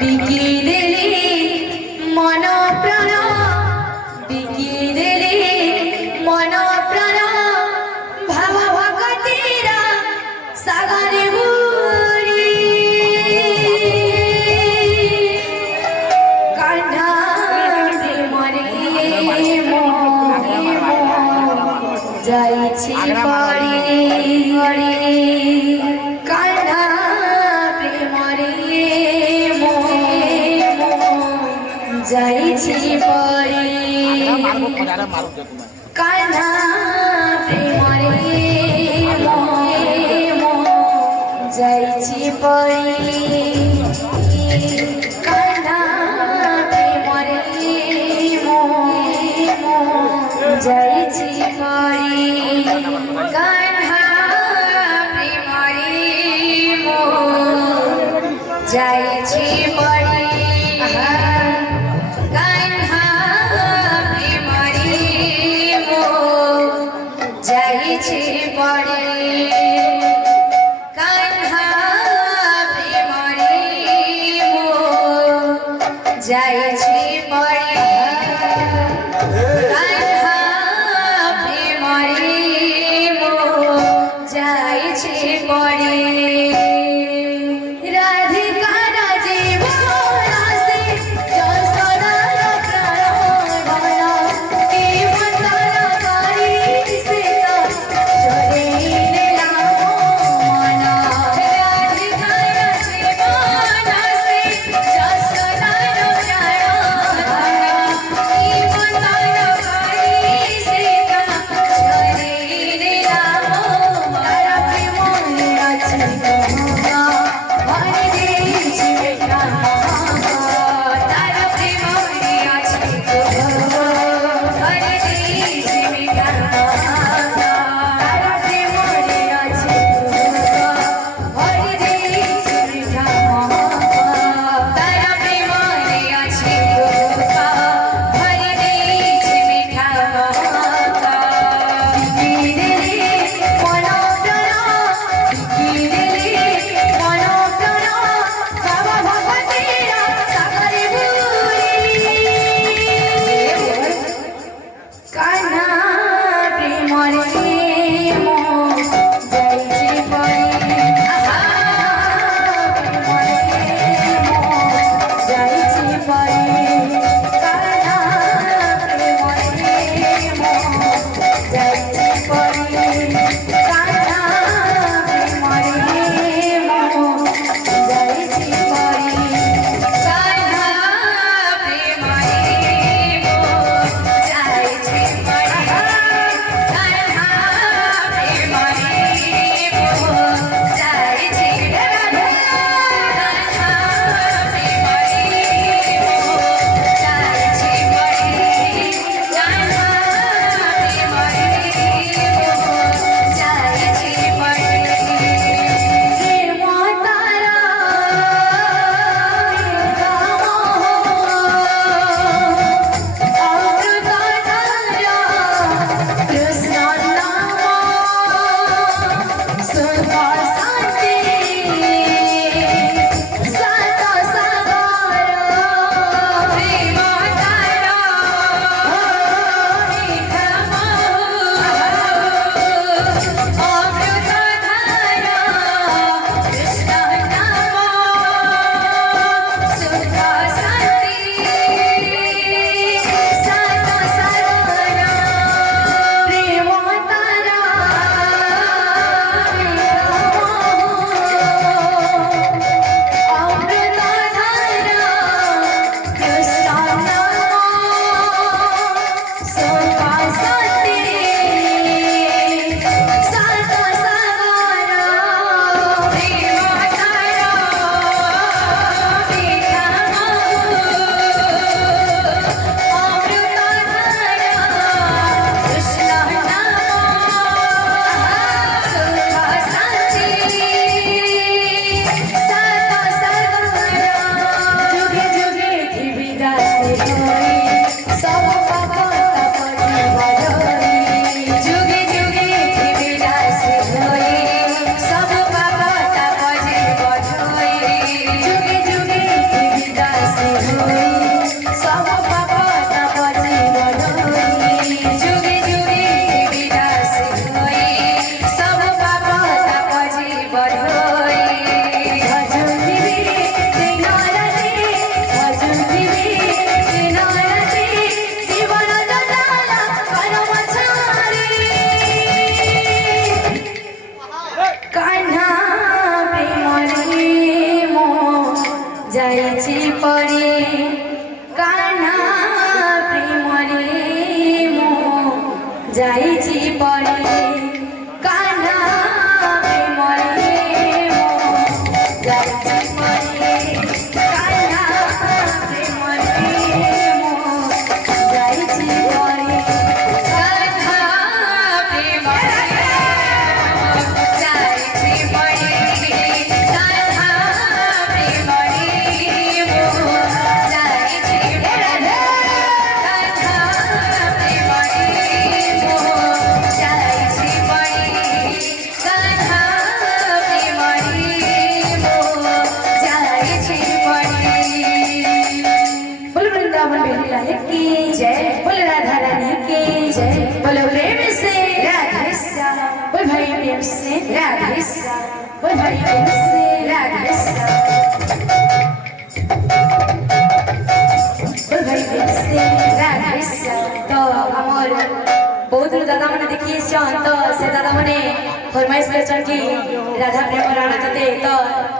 বিকি দেলি মন প্রাণ বিকি দেলি মন প্রাণ ভাব ভগতিরা সাগরে বুড়ি কান্না প্রেমরে যাইছি পড়ি কান্না প্রেমরে যাইছি পড়ি কান্না প্রেমরে যাইছি পড়ি কান্না প্রেমরে যাইছি পড়ি কান্না প্রেমরে যাইছি পড়ি কান্না প্রেমরে যাইছি পড়ি কান্না প্রেমরে যাইছি পড়ি কান্না প্রেমরে যাইছি পড়ি রাধিকার জীবন আসে যশোদার প্রাণ ধন কি মন্তর করি সীতা চলে মন রাধিকার জীবন আসে যশোদার প্রাণ যাইছি পরে কানা প্রেমরে মো যাইছি পরে কানা প্রেমরে মো যাইছি পরে কানা প্রেমরে মো যাইছি পরে কানা প্রেমরে যাইছি পরে কানা बोल राधा रानी की जय बोलो प्रेम से राधे श्याम बोल भाई प्रेम से राधे श्याम बोल भाई प्रेम से राधे श्याम बोल भाई प्रेम से राधे श्याम तो हमर बहुत दादा मैंने देखिए तो से दादा मैंने फरमाइश कर की राधा प्रेम राणा तो